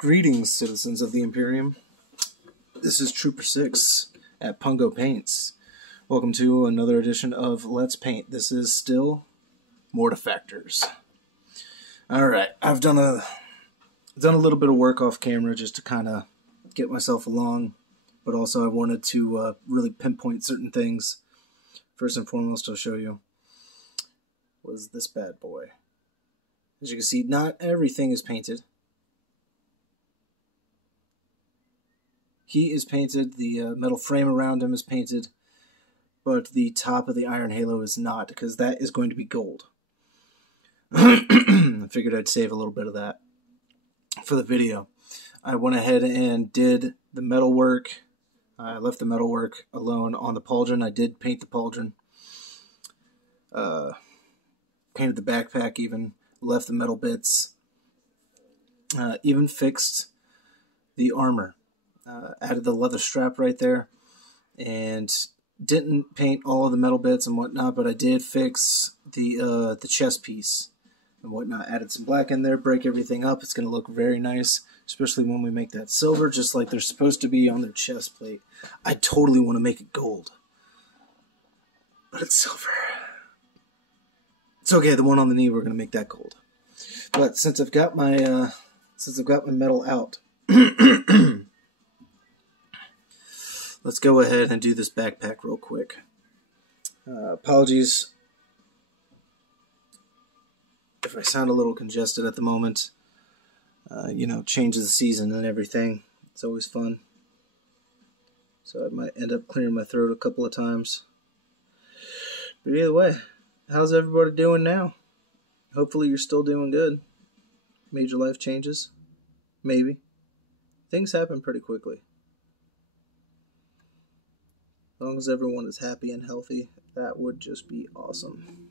Greetings, citizens of the Imperium. This is Trooper 6 at Pungo Paints. Welcome to another edition of Let's Paint. This is still Mortifactors. Alright, I've done a little bit of work off camera just to kind of get myself along, but also I wanted to really pinpoint certain things. First and foremost, I'll show you was this bad boy. As you can see, not everything is painted. He is painted, the metal frame around him is painted, but the top of the iron halo is not, because that is going to be gold. I figured I'd save a little bit of that for the video. I went ahead and did the metal work. I left the metal work alone on the pauldron. I did paint the pauldron. Painted the backpack even, left the metal bits. Even fixed the armor. Added the leather strap right there, and didn't paint all of the metal bits and whatnot, but I did fix the chest piece and whatnot. Added some black in there, break everything up. It's going to look very nice, especially when we make that silver, just like they're supposed to be on their chest plate. I totally want to make it gold, but it's silver. It's okay. The one on the knee, we're going to make that gold. But since I've got my metal out. Let's go ahead and do this backpack real quick. Apologies if I sound a little congested at the moment. You know, change of the season and everything. It's always fun. So I might end up clearing my throat a couple of times. But either way, how's everybody doing now? Hopefully you're still doing good. Major life changes? Maybe. Things happen pretty quickly. As long as everyone is happy and healthy, that would just be awesome.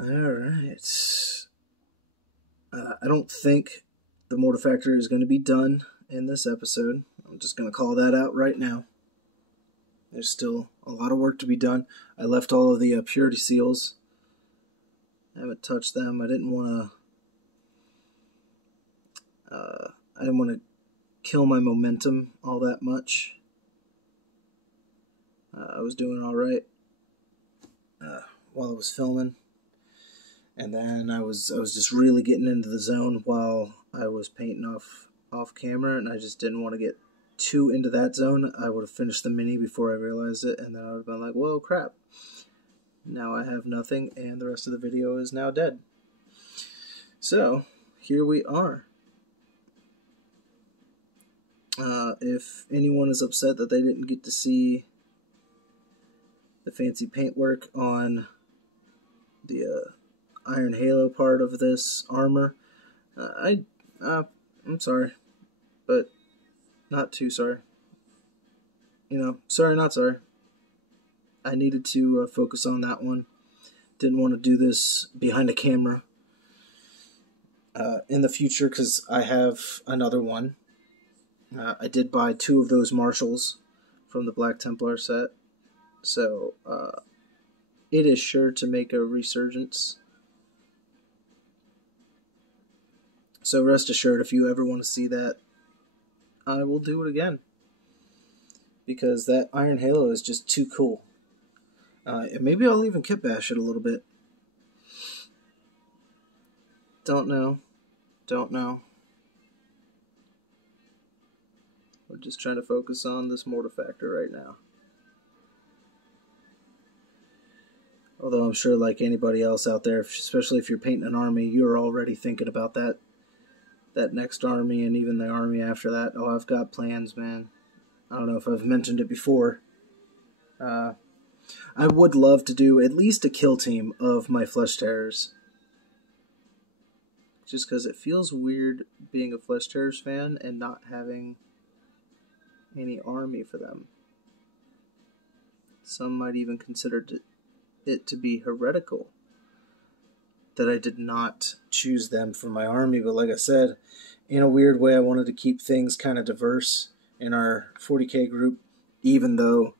Alright. I don't think the Mortifactor is going to be done in this episode. I'm just going to call that out right now. There's still a lot of work to be done. I left all of the purity seals. I haven't touched them. I didn't want to kill my momentum all that much. I was doing all right while I was filming, and then I was just really getting into the zone while I was painting off camera, and I just didn't want to get too into that zone. I would have finished the mini before I realized it, and then I would have been like, whoa, crap. Now I have nothing, and the rest of the video is now dead. So, here we are. If anyone is upset that they didn't get to see the fancy paintwork on the iron halo part of this armor, I'm sorry, but not too sorry. You know, sorry, not sorry. I needed to focus on that one. Didn't want to do this behind a camera in the future, because I have another one. I did buy 2 of those Marshalls from the Black Templar set, so it is sure to make a resurgence. So rest assured, if you ever want to see that, I will do it again, because that Iron Halo is just too cool. And maybe I'll even kit bash it a little bit. Don't know. We're just trying to focus on this Mortifactor right now. Although I'm sure, like anybody else out there, especially if you're painting an army, you're already thinking about that next army and even the army after that. Oh, I've got plans, man. I don't know if I've mentioned it before. I would love to do at least a kill team of my Flesh Terrors. Just because it feels weird being a Flesh Terrors fan and not having any army for them. Some might even consider it to be heretical that I did not choose them for my army, but like I said, in a weird way I wanted to keep things kind of diverse in our 40k group, even though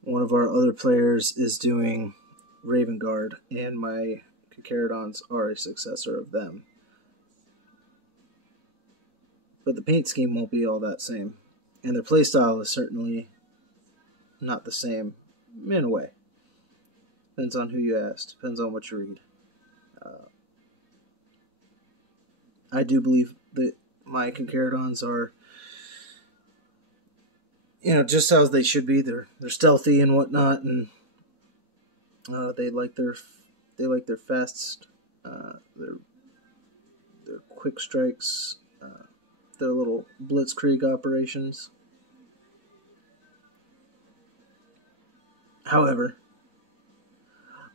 one of our other players is doing Raven Guard and my Cacarodons are a successor of them. but the paint scheme won't be all that same. And their playstyle is certainly not the same, in a way. Depends on who you ask. Depends on what you read. I do believe that my Concaradons are, just how they should be. They're stealthy and whatnot, and they like their fast, their quick strikes, their little blitzkrieg operations. However,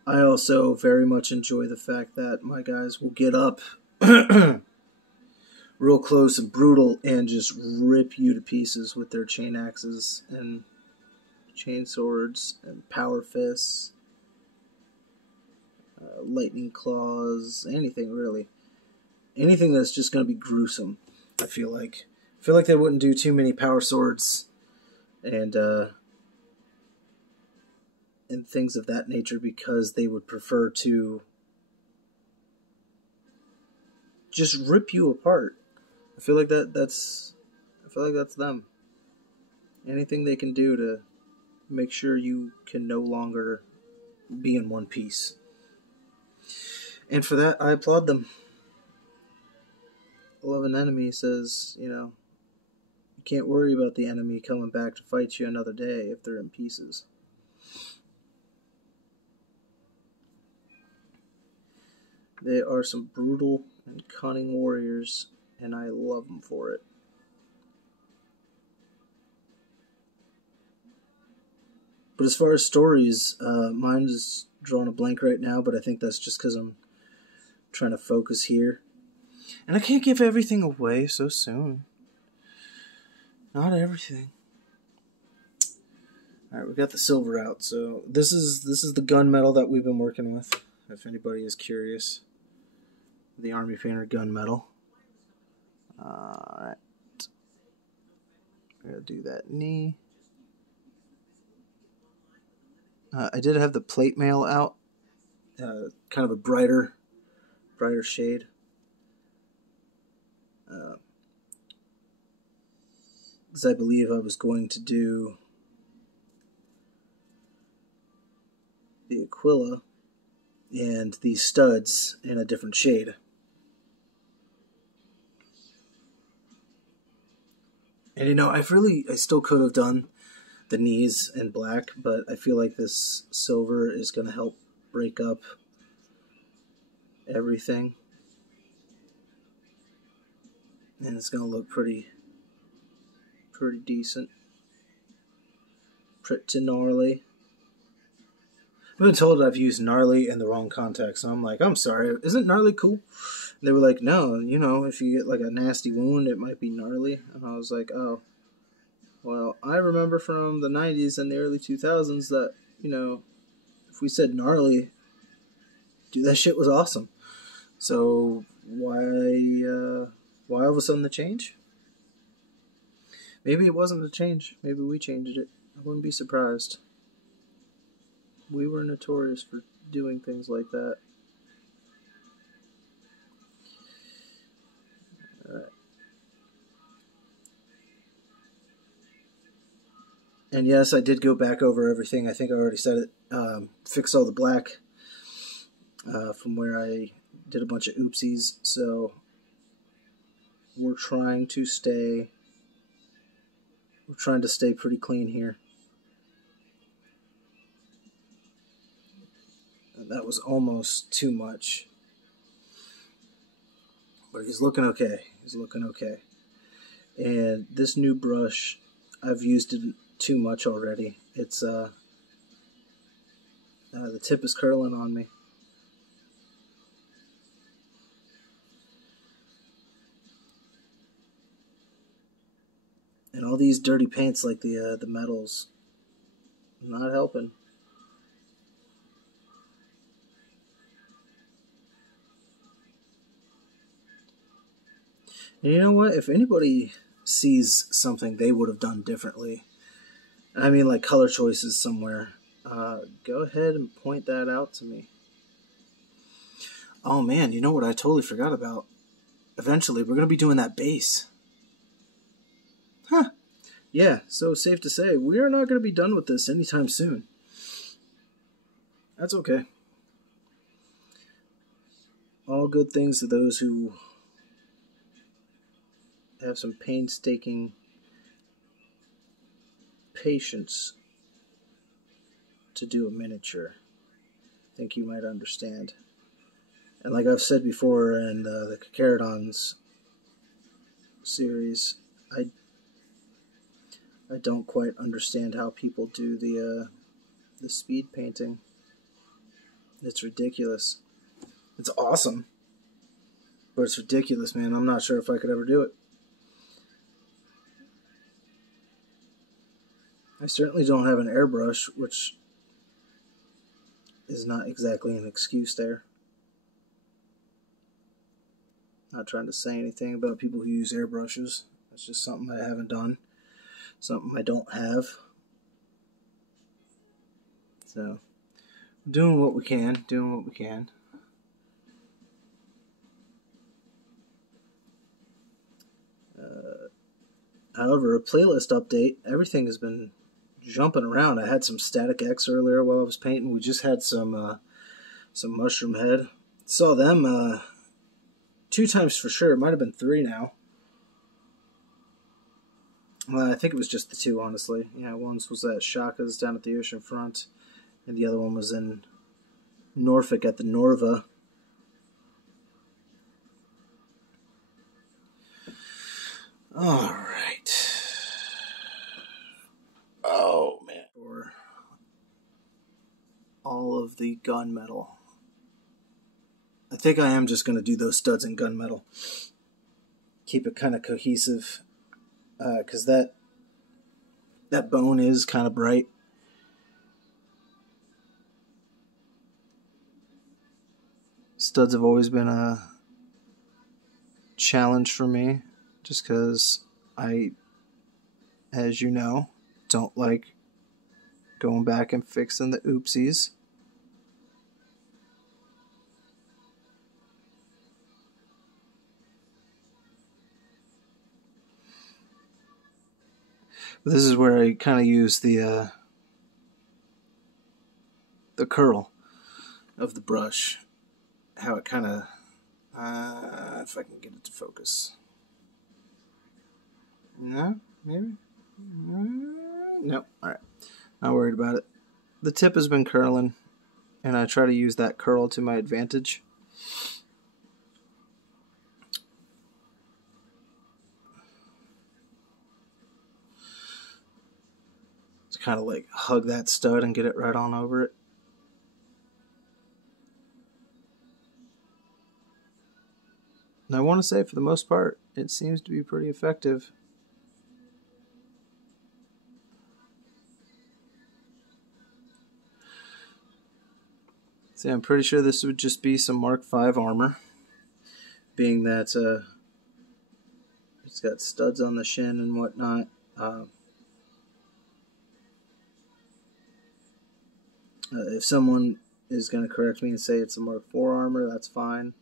I also very much enjoy the fact that my guys will get up real close and brutal and just rip you to pieces with their chain axes and chain swords and power fists, lightning claws, anything really. Anything that's just going to be gruesome, I feel like. I feel like they wouldn't do too many power swords and things of that nature because they would prefer to just rip you apart. I feel like that's them. Anything they can do to make sure you can no longer be in one piece. And for that, I applaud them. Love an Enemy says, you can't worry about the enemy coming back to fight you another day if they're in pieces. They are some brutal and cunning warriors, and I love them for it. But as far as stories, mine is drawing a blank right now, but I think that's just because I'm trying to focus here. And I can't give everything away so soon. Not everything. Alright, we got the silver out. So this is the gunmetal that we've been working with, if anybody is curious. The Army Painter gunmetal. Alright. I'm going to do that knee. I did have the plate mail out. Kind of a brighter shade. Because I believe I was going to do the Aquila and these studs in a different shade. And I still could have done the knees in black, but I feel like this silver is going to help break up everything. And it's going to look pretty decent. Pretty gnarly. I've been told I've used gnarly in the wrong context, and I'm like, I'm sorry, isn't gnarly cool? And they were like, no, if you get like a nasty wound, it might be gnarly. And I was like, oh. Well, I remember from the 90s and the early 2000s that, if we said gnarly, dude, that shit was awesome. So, why all of a sudden the change? Maybe it wasn't a change. Maybe we changed it. I wouldn't be surprised. We were notorious for doing things like that. Alright. And yes, I did go back over everything. I think I already said it. Fixed all the black from where I did a bunch of oopsies. So we're trying to stay pretty clean here. And that was almost too much. But he's looking okay. He's looking okay. And this new brush, I've used it too much already. It's the tip is curling on me. And all these dirty paints like the metals, not helping. And you know what? If anybody sees something they would have done differently, I mean like color choices somewhere, go ahead and point that out to me. Oh man, you know what I totally forgot about? Eventually, we're going to be doing that base. yeah, so safe to say, we are not going to be done with this anytime soon. That's okay. All good things to those who have some painstaking patience to do a miniature. I think you might understand. And like I've said before in the Cacarodons series, I don't quite understand how people do the speed painting. It's ridiculous. It's awesome, but it's ridiculous, man. I'm not sure if I could ever do it. I certainly don't have an airbrush, which is not exactly an excuse there. Not trying to say anything about people who use airbrushes. It's just something I haven't done. Something I don't have. So, doing what we can. However, a playlist update, everything has been jumping around. I had some Static X earlier while I was painting. We just had some Mushroom Head. Saw them 2 times for sure. It might have been 3 now. Well, I think it was just the 2, honestly. Yeah, one was at Shaka's down at the ocean front, and the other one was in Norfolk at the Norva. All right. Oh, man. For all of the gunmetal. I think I am just going to do those studs in gunmetal. Keep it kind of cohesive. Because that bone is kind of bright. Studs have always been a challenge for me. Just because I, as you know, don't like going back and fixing the oopsies. But this is where I kind of use the curl of the brush. How it kind of, if I can get it to focus. No? Maybe? Nope. Alright. Not worried about it. The tip has been curling, and I try to use that curl to my advantage. To kind of like hug that stud and get it right on over it. And I want to say, for the most part, it seems to be pretty effective. See, I'm pretty sure this would just be some Mark V armor, being that it's got studs on the shin and whatnot. If someone is going to correct me and say it's a Mark IV armor, that's fine.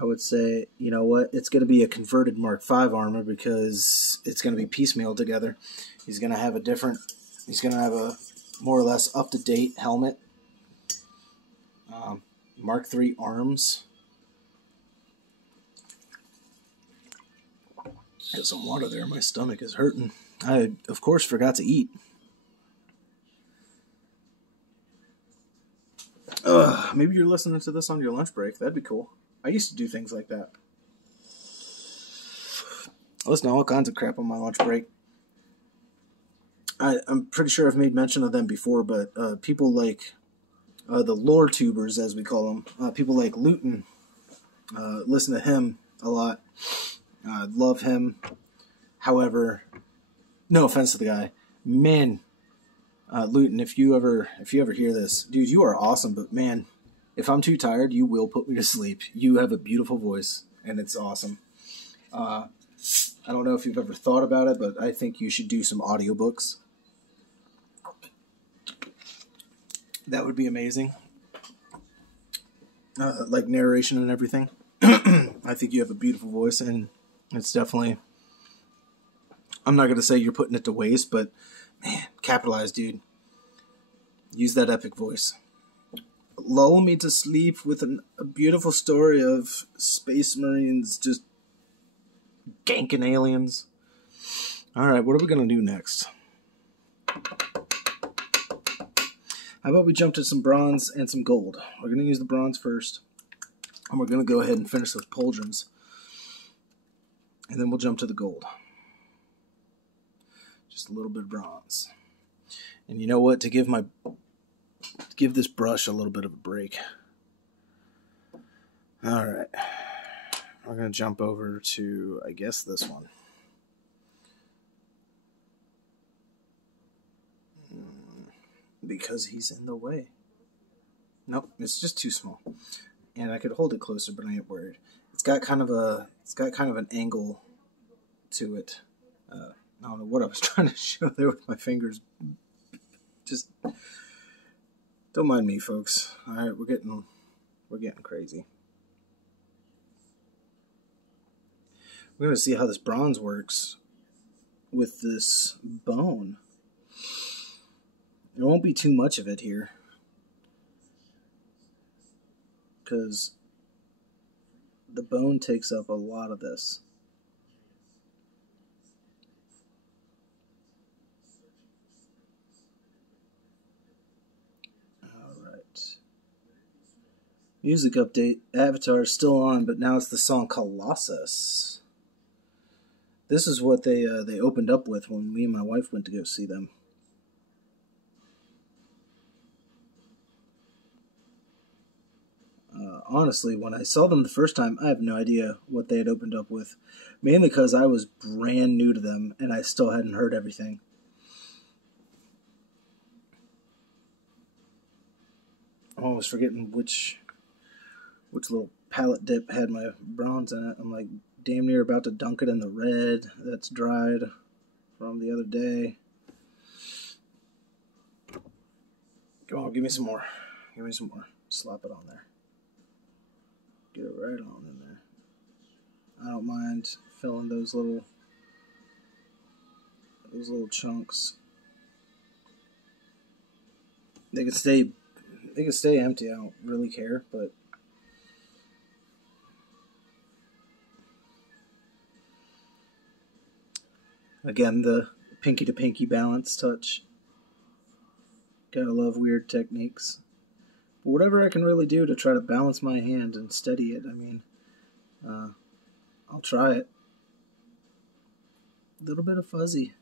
I would say, you know what, it's going to be a converted Mark V armor because it's going to be piecemeal together. He's going to have a more or less up-to-date helmet. Mark III arms. Got some water there. My stomach is hurting. I, of course, forgot to eat. Maybe you're listening to this on your lunch break. That'd be cool. I used to do things like that. I listen to all kinds of crap on my lunch break. I'm pretty sure I've made mention of them before, but people like the lore tubers, as we call them, people like Luton, listen to him a lot. Love him. However, no offense to the guy, man, Luton, if you ever hear this, dude, you are awesome. But man, if I'm too tired, you will put me to sleep. You have a beautiful voice, and it's awesome. I don't know if you've ever thought about it, but I think you should do some audiobooks. That would be amazing. Like narration and everything. I think you have a beautiful voice, and it's definitely I'm not going to say you're putting it to waste, but man, capitalize, dude. Use that epic voice. Lull me to sleep with a beautiful story of space marines just ganking aliens. Alright, what are we going to do next? How about we jump to some bronze and some gold? We're going to use the bronze first. And we're going to go ahead and finish with pauldrons. And then we'll jump to the gold. Just a little bit of bronze. And you know what? To give this brush a little bit of a break. Alright. We're going to jump over to, I guess, this one. Because he's in the way. Nope, it's just too small. And I could hold it closer, but I ain't worried. It's got kind of an angle to it. I don't know what I was trying to show there with my fingers. Just don't mind me, folks. All right, we're getting crazy. We're gonna see how this bronze works with this bone. There won't be too much of it here, because the bone takes up a lot of this. Alright. Music update. Avatar is still on, but now it's the song Colossus. This is what they opened up with when me and my wife went to go see them. Honestly, when I saw them the first time, I have no idea what they had opened up with. Mainly because I was brand new to them, and I still hadn't heard everything. I'm always forgetting which little palette dip had my bronze in it. I'm like damn near about to dunk it in the red that's dried from the other day. Come on, give me some more. Give me some more. Slap it on there. Get it right on in there. I don't mind filling those little chunks. They can stay empty. I don't really care, but again, the pinky to pinky balance touch. Gotta love weird techniques. But whatever I can really do to try to balance my hand and steady it, I mean, I'll try it. A little bit of fuzzy.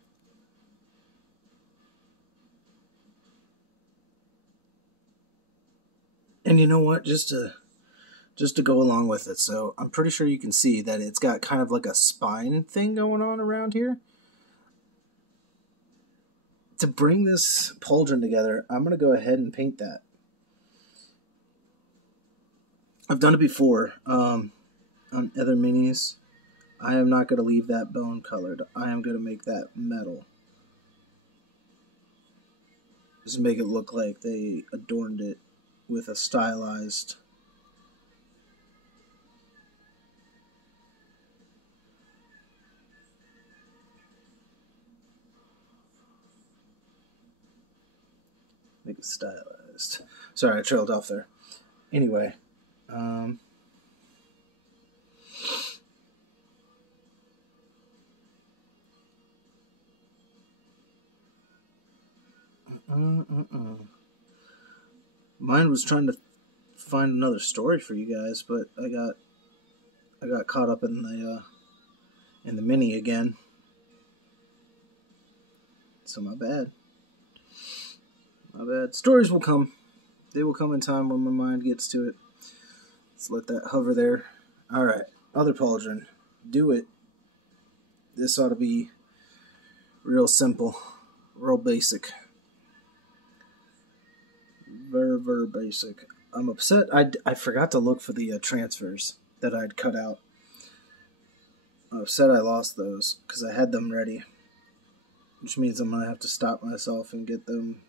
And you know what? Just to go along with it, so I'm pretty sure you can see that it's got kind of like a spine thing going on around here. To bring this pauldron together, I'm going to go ahead and paint that. I've done it before on other minis. I am not going to leave that bone colored. I am going to make that metal. Just make it look like they adorned it with a stylized make it stylized. Sorry, I trailed off there. Anyway, mine was trying to find another story for you guys, but I got caught up in the mini again. So my bad. My bad. Stories will come. They will come in time when my mind gets to it. Let's let that hover there. Alright, other pauldron. Do it. This ought to be real simple. Real basic. Very, very basic. I'm upset. I forgot to look for the transfers that I'd cut out. I'm upset I lost those because I had them ready. Which means I'm going to have to stop myself and get them.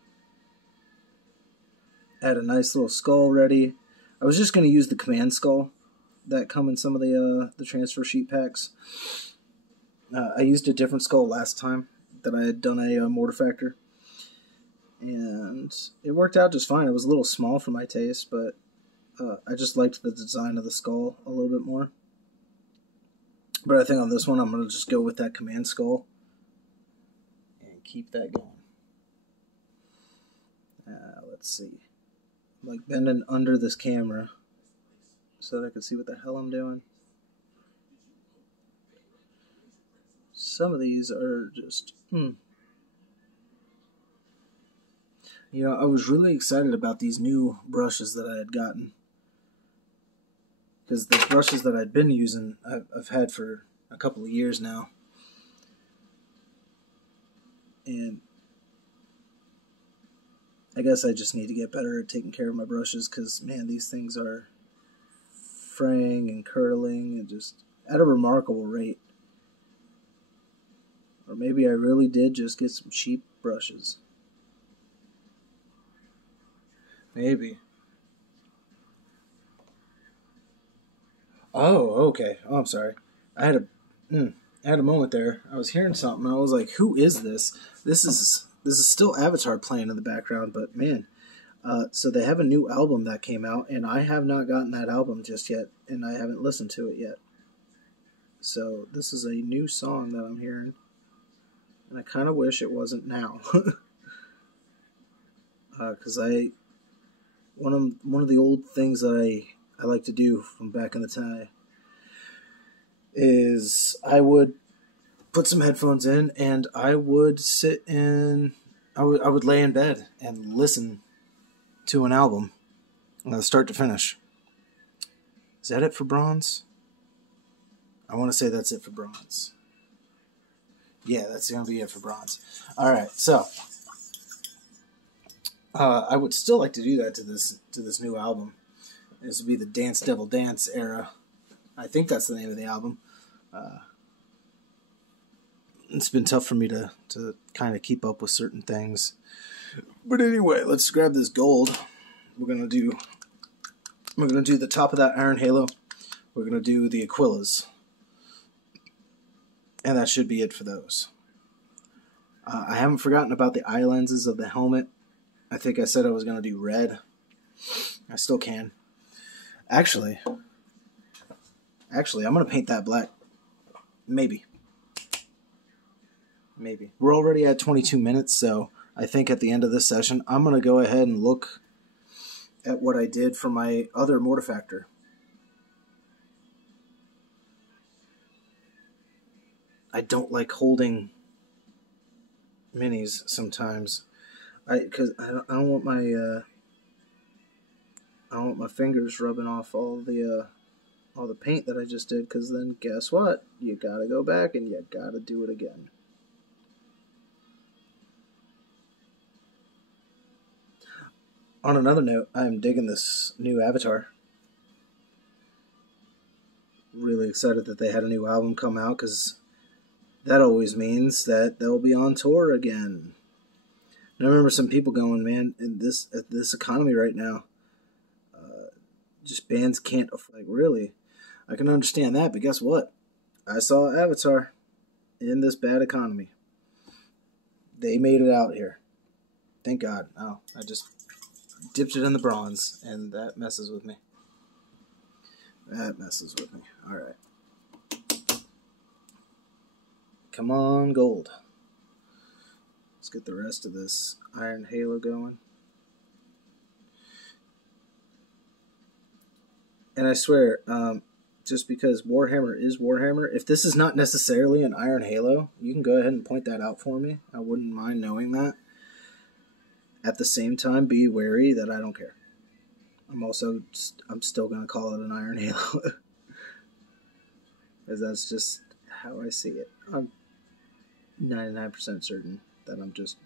Had a nice little skull ready. I was just going to use the command skull that come in some of the transfer sheet packs. I used a different skull last time that I had done a Mortifactor, and it worked out just fine. It was a little small for my taste, but I just liked the design of the skull a little bit more. But I think on this one, I'm going to just go with that command skull and keep that going. Let's see. I'm like bending under this camera so that I can see what the hell I'm doing. Some of these are just, You know, I was really excited about these new brushes that I had gotten. Because the brushes that I'd been using, I've had for a couple of years now. And I guess I just need to get better at taking care of my brushes, because, man, these things are fraying and curling and just at a remarkable rate. Or maybe I really did just get some cheap brushes. Maybe. Oh, okay. Oh, I'm sorry. I had a moment there. I was hearing something. I was like, "Who is this?" This is still Avatar playing in the background, but man. So they have a new album that came out, and I have not gotten that album just yet, and I haven't listened to it yet. So this is a new song that I'm hearing, and I kind of wish it wasn't now, because one of the old things that I like to do from back in the time is I would put some headphones in and I would I would lay in bed and listen to an album, start to finish. Is that it for bronze? I want to say that's it for bronze. Yeah, that's going to be it for bronze. All right, so I would still like to do that to this new album. This would be the Dance Devil Dance era. I think that's the name of the album. It's been tough for me to kind of keep up with certain things. But anyway, let's grab this gold. We're gonna do the top of that Iron Halo. We're gonna do the Aquillas, and that should be it for those. I haven't forgotten about the eye lenses of the helmet. I think I said I was gonna do red. I still can. Actually, I'm gonna paint that black. Maybe. We're already at 22 minutes, so I think at the end of this session, I'm going to go ahead and look at what I did for my other Mortifactor. I don't like holding minis sometimes, because I don't want my fingers rubbing off all the paint that I just did, because then guess what? You gotta go back and you gotta do it again. On another note, I'm digging this new Avatar. Really excited that they had a new album come out, because that always means that they'll be on tour again. And I remember some people going, "Man, in this economy right now, just bands can't afford." Like, really? I can understand that, but guess what? I saw Avatar in this bad economy. They made it out here. Thank God. Oh, I just dipped it in the bronze, and that messes with me. All right. Come on, gold. Let's get the rest of this Iron Halo going. And I swear, just because Warhammer is Warhammer, if this is not necessarily an Iron Halo, you can go ahead and point that out for me. I wouldn't mind knowing that. At the same time, be wary that I don't care. I'm still going to call it an Iron Halo. Because that's just how I see it. I'm 99% certain that I'm just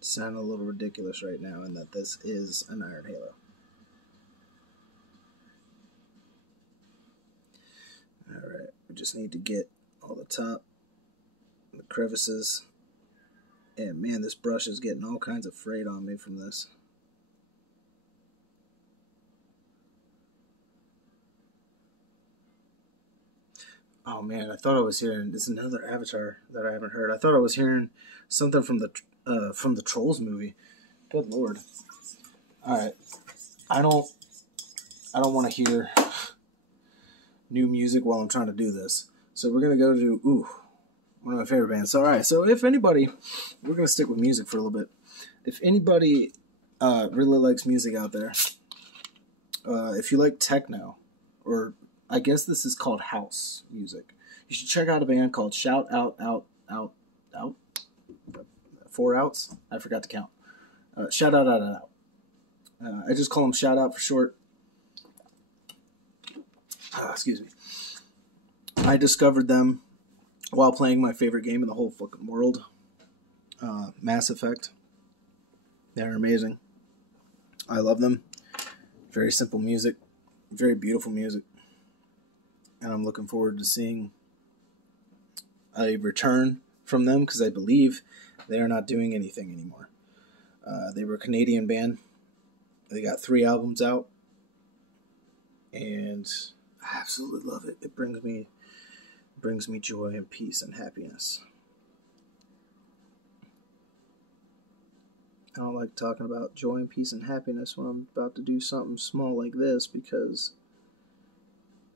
sounding a little ridiculous right now, and that this is an Iron Halo. Alright, we just need to get all the top, the crevices. And man, this brush is getting all kinds of frayed on me from this. Oh man, I thought I was hearing. It's another Avatar that I haven't heard. I thought I was hearing something from the Trolls movie. Good lord! All right, I don't want to hear new music while I'm trying to do this. So we're gonna go to one of my favorite bands. All right, so if anybody, we're gonna stick with music for a little bit. If anybody really likes music out there, if you like techno, or I guess this is called house music, you should check out a band called Shout Out Out Out Out. 4 outs? I forgot to count. Shout Out Out Out. I just call them Shout Out for short. Excuse me. I discovered them while playing my favorite game in the whole fucking world, Mass Effect. They're amazing. I love them. Very simple music, very beautiful music, and I'm looking forward to seeing a return from them because I believe they are not doing anything anymore. They were a Canadian band. They got 3 albums out, and I absolutely love it. It brings me joy and peace and happiness. I don't like talking about joy and peace and happiness when I'm about to do something small like this because,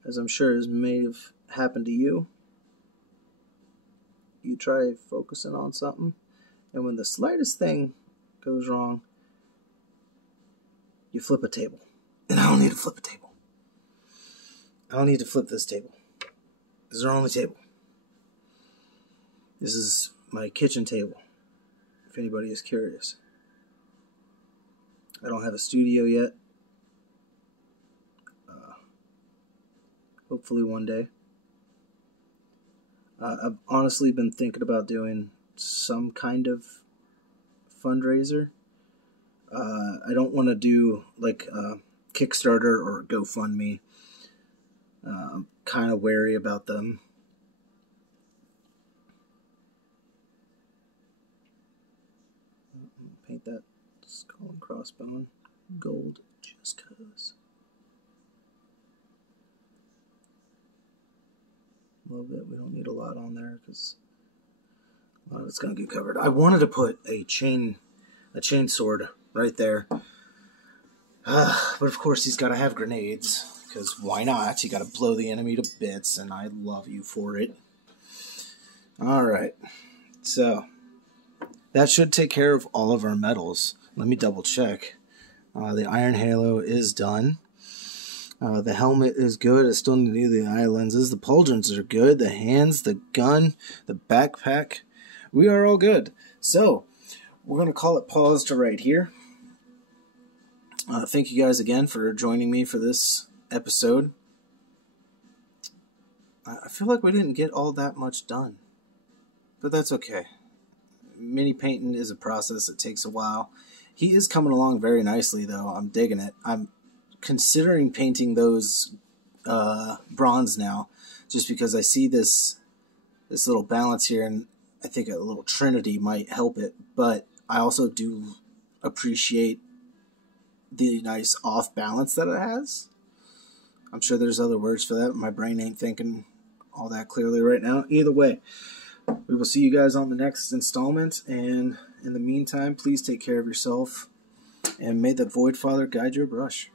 as I'm sure it may have happened to you, you try focusing on something, and when the slightest thing goes wrong, you flip a table. And I don't need to flip a table. I don't need to flip this table. This is our only table. This is my kitchen table, if anybody is curious. I don't have a studio yet. Hopefully one day. I've honestly been thinking about doing some kind of fundraiser. I don't want to do like Kickstarter or GoFundMe. I'm kind of wary about them. Paint that skull and crossbone gold just cause. A little bit. We don't need a lot on there because a lot of it's going to get covered. I wanted to put a chain sword right there. But of course he's got to have grenades because why not? You got to blow the enemy to bits, and I love you for it. All right. So that should take care of all of our medals. Let me double check. The Iron Halo is done. The helmet is good. I still need to do the eye lenses. The pauldrons are good. The hands, the gun, the backpack. We are all good. So, we're going to call it pause to right here. Thank you guys again for joining me for this episode. I feel like we didn't get all that much done. But that's okay. Mini painting is a process. It takes a while. He is coming along very nicely, though. I'm digging it. I'm considering painting those bronze now, just because I see this little balance here, and I think a little trinity might help it. But I also do appreciate the nice off balance that it has. I'm sure there's other words for that, but my brain ain't thinking all that clearly right now. Either way, we will see you guys on the next installment, and in the meantime, please take care of yourself, and may the Void Father guide your brush.